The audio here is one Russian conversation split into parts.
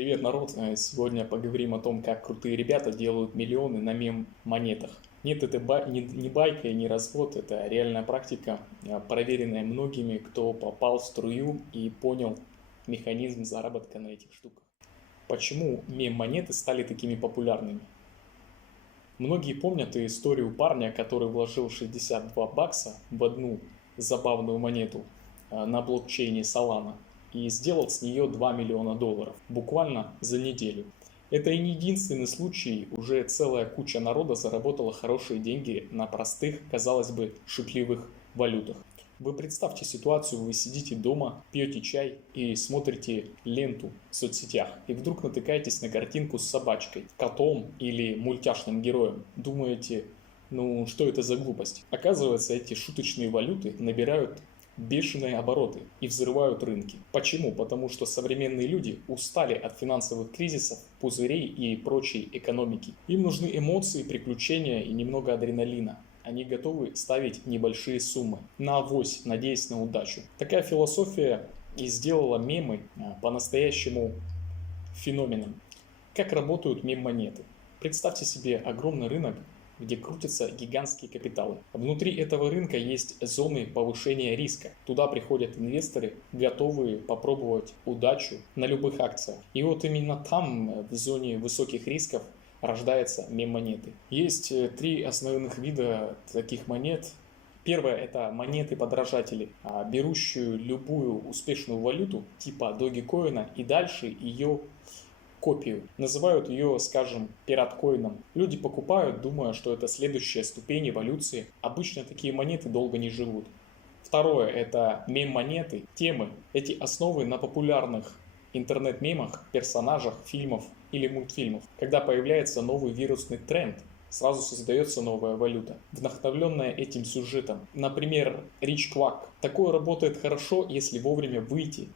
Привет, народ! Сегодня поговорим о том, как крутые ребята делают миллионы на мем-монетах. Нет, это не байка и не развод, это реальная практика, проверенная многими, кто попал в струю и понял механизм заработка на этих штуках. Почему мем-монеты стали такими популярными? Многие помнят историю парня, который вложил 62 бакса в одну забавную монету на блокчейне Solana и сделал с нее 2 миллиона долларов буквально за неделю. Это и не единственный случай, уже целая куча народа заработала хорошие деньги на простых, казалось бы, шутливых валютах. Вы представьте ситуацию, вы сидите дома, пьете чай и смотрите ленту в соцсетях, и вдруг натыкаетесь на картинку с собачкой, котом или мультяшным героем. Думаете, ну что это за глупость? Оказывается, эти шуточные валюты набирают бешеные обороты и взрывают рынки. Почему? Потому что современные люди устали от финансовых кризисов, пузырей и прочей экономики. Им нужны эмоции, приключения и немного адреналина. Они готовы ставить небольшие суммы на авось, надеясь на удачу. Такая философия и сделала мемы по-настоящему феноменом. Как работают мем-монеты? Представьте себе огромный рынок, где крутятся гигантские капиталы. Внутри этого рынка есть зоны повышения риска. Туда приходят инвесторы, готовые попробовать удачу на любых акциях. И вот именно там, в зоне высоких рисков, рождаются мем-монеты. Есть три основных вида таких монет. Первое – это монеты-подражатели, берущие любую успешную валюту типа Dogecoin и дальше ее копию. Называют ее, скажем, пират-коином. Люди покупают, думая, что это следующая ступень эволюции. Обычно такие монеты долго не живут. Второе – это мем-монеты, темы. Эти основы на популярных интернет-мемах, персонажах, фильмов или мультфильмов. Когда появляется новый вирусный тренд, сразу создается новая валюта, вдохновленная этим сюжетом. Например, Rich Quack. Такое работает хорошо, если вовремя войти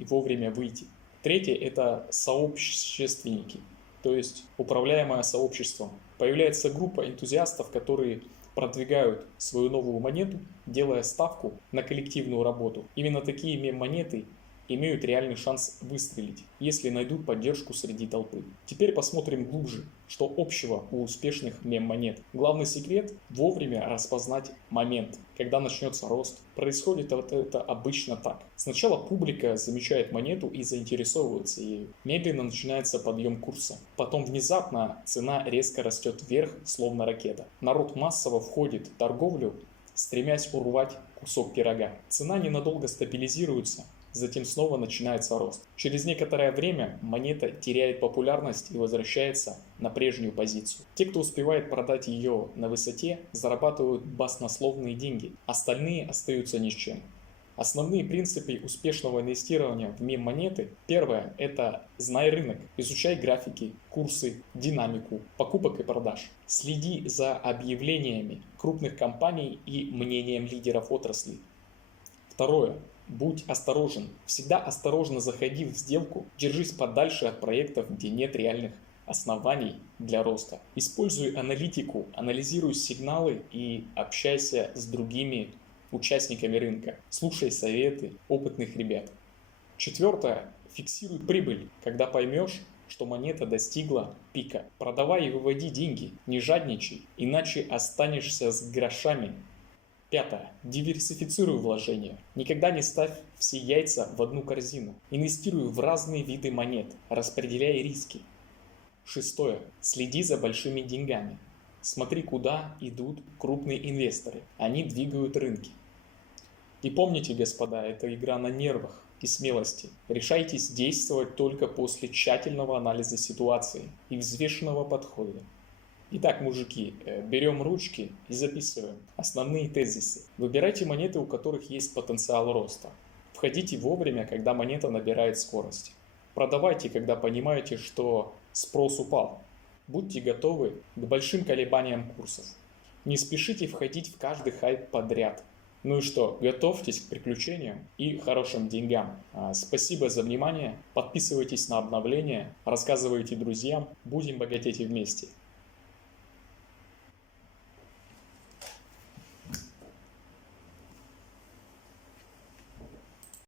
и вовремя выйти. Третье – это сообщественники, то есть управляемое сообществом. Появляется группа энтузиастов, которые продвигают свою новую монету, делая ставку на коллективную работу. Именно такие мем-монеты имеют реальный шанс выстрелить, если найдут поддержку среди толпы. Теперь посмотрим глубже, что общего у успешных мем-монет. Главный секрет – вовремя распознать момент, когда начнется рост. Происходит это обычно так. Сначала публика замечает монету и заинтересовывается ею. Медленно начинается подъем курса. Потом внезапно цена резко растет вверх, словно ракета. Народ массово входит в торговлю, стремясь урвать кусок пирога. Цена ненадолго стабилизируется, затем снова начинается рост. Через некоторое время монета теряет популярность и возвращается на прежнюю позицию. Те, кто успевает продать ее на высоте, зарабатывают баснословные деньги. Остальные остаются ни с чем. Основные принципы успешного инвестирования в мем-монеты. Первое – это знай рынок, изучай графики, курсы, динамику, покупок и продаж. Следи за объявлениями крупных компаний и мнением лидеров отрасли. Второе. Будь осторожен. Всегда осторожно заходи в сделку. Держись подальше от проектов, где нет реальных оснований для роста. Используй аналитику, анализируй сигналы и общайся с другими участниками рынка. Слушай советы опытных ребят. Четвертое. Фиксируй прибыль, когда поймешь, что монета достигла пика. Продавай и выводи деньги, не жадничай, иначе останешься с грошами. Пятое. Диверсифицируй вложения. Никогда не ставь все яйца в одну корзину. Инвестируй в разные виды монет. Распределяй риски. Шестое. Следи за большими деньгами. Смотри, куда идут крупные инвесторы. Они двигают рынки. И помните, господа, это игра на нервах и смелости. Решайтесь действовать только после тщательного анализа ситуации и взвешенного подхода. Итак, мужики, берем ручки и записываем основные тезисы. Выбирайте монеты, у которых есть потенциал роста. Входите вовремя, когда монета набирает скорость. Продавайте, когда понимаете, что спрос упал. Будьте готовы к большим колебаниям курсов. Не спешите входить в каждый хайп подряд. Ну и что, готовьтесь к приключениям и хорошим деньгам. Спасибо за внимание. Подписывайтесь на обновления, рассказывайте друзьям. Будем богатеть вместе.